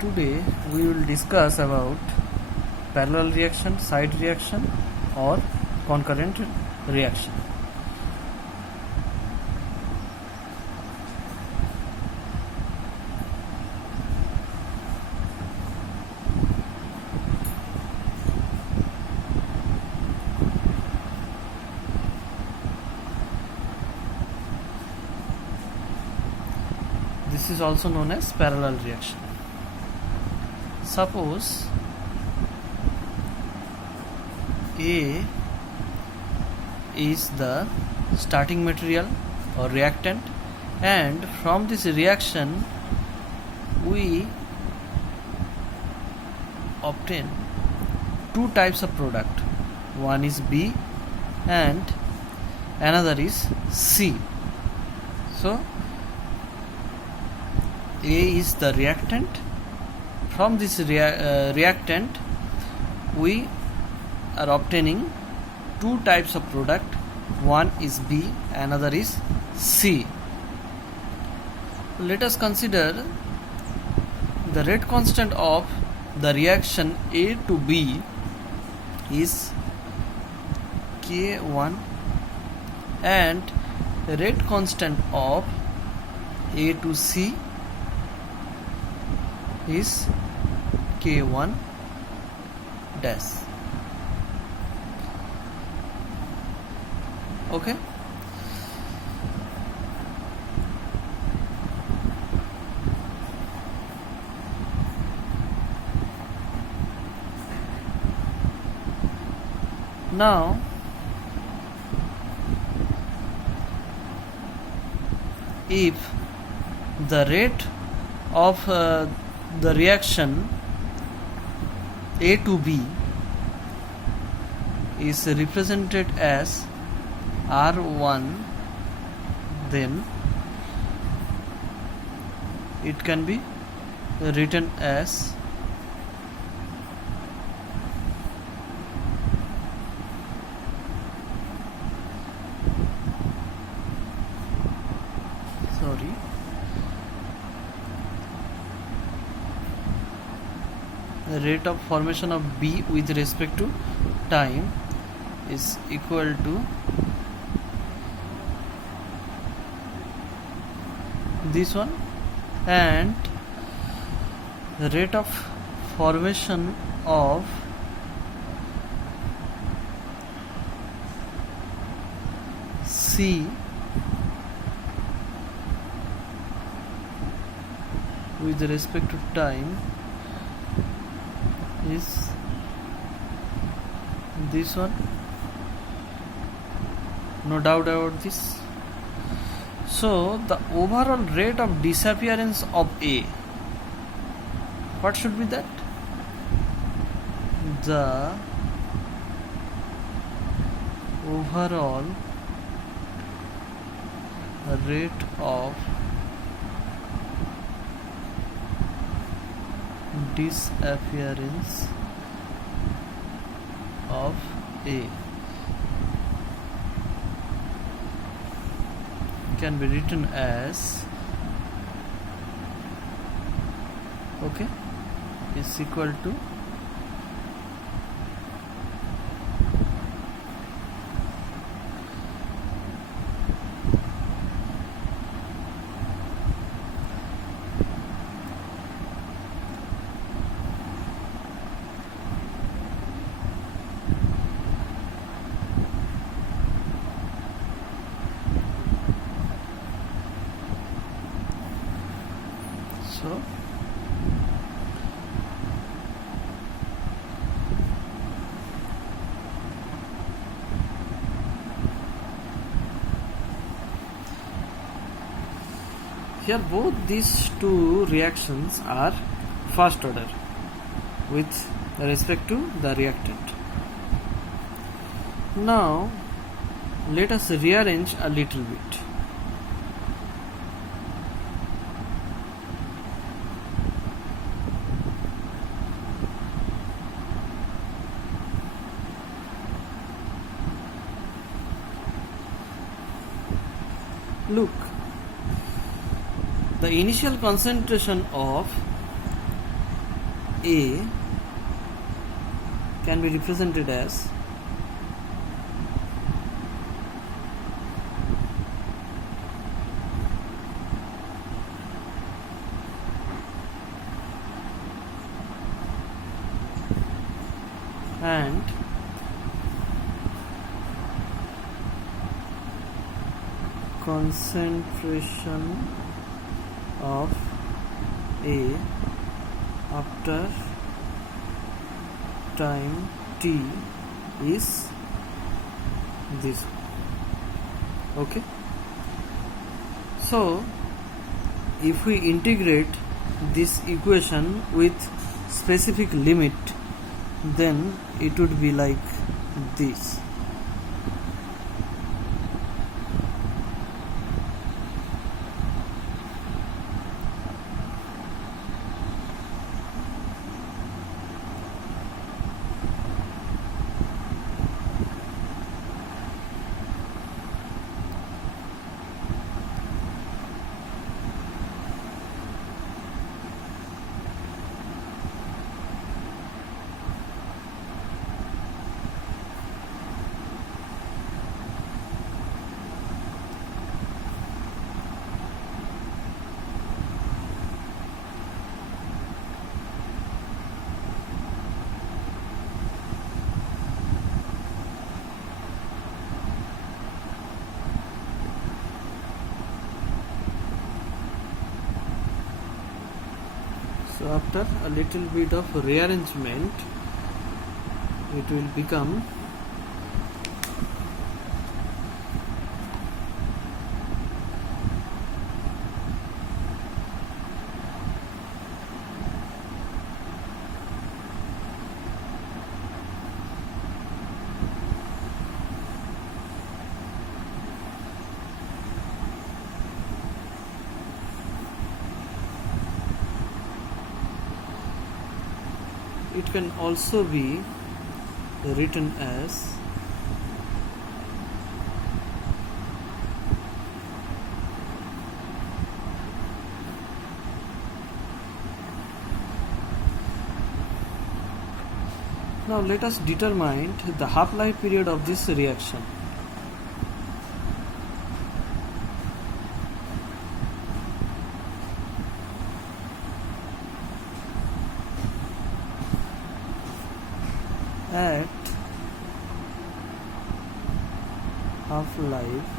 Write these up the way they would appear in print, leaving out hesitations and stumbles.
Today we will discuss about parallel reaction, side reaction or concurrent reaction. This is also known as parallel reaction. Suppose A is the starting material or reactant, and from this reaction we obtain two types of product. One is B and another is C. So A is the reactant. From this reactant we are obtaining two types of product. One is B, another is C. Let us consider the rate constant of the reaction A to B is K1 and the rate constant of A to C is K1 dash. Okay. Now if the rate of the reaction A to B is represented as R1, then it can be written as the rate of formation of B with respect to time is equal to this one, and the rate of formation of C with respect to time is this one. No doubt about this. So the overall rate of disappearance of A, what should be that? The overall rate of disappearance of A can be written as is equal to so here both these two reactions are first order with respect to the reactant. Now let us rearrange a little bit. Look, the initial concentration of A can be represented as and concentration of A after time t is this. Okay, so if we integrate this equation with specific limit, then it would be like this. So after a little bit of rearrangement, it will become it can also be written as now let us determine the half-life period of this reaction. At half-life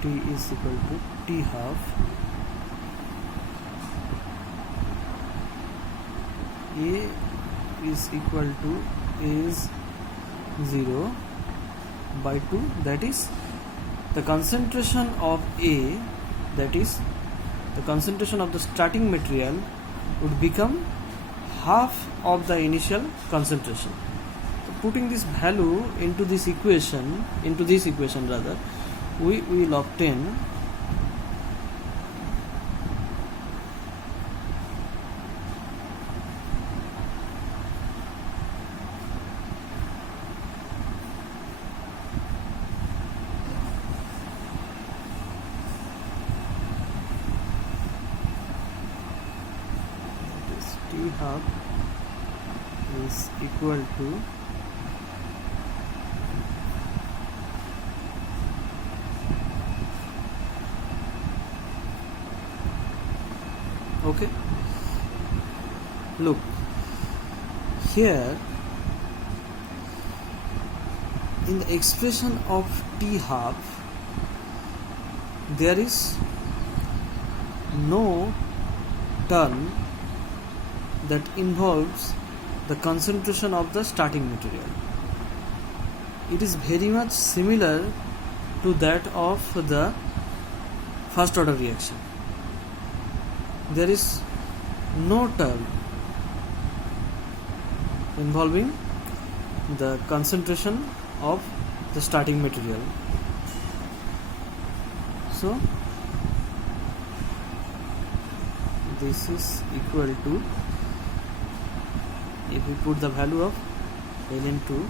T is equal to T half, A is equal to A is 0 by 2, that is the concentration of A, that is the concentration of the starting material, would become half of the initial concentration. So putting this value into this equation, we will obtain this T half is equal to okay. Look here in the expression of T half, there is no term that involves the concentration of the starting material. It is very much similar to that of the first order reaction. There is no term involving the concentration of the starting material. So this is equal to, if we put the value of ln2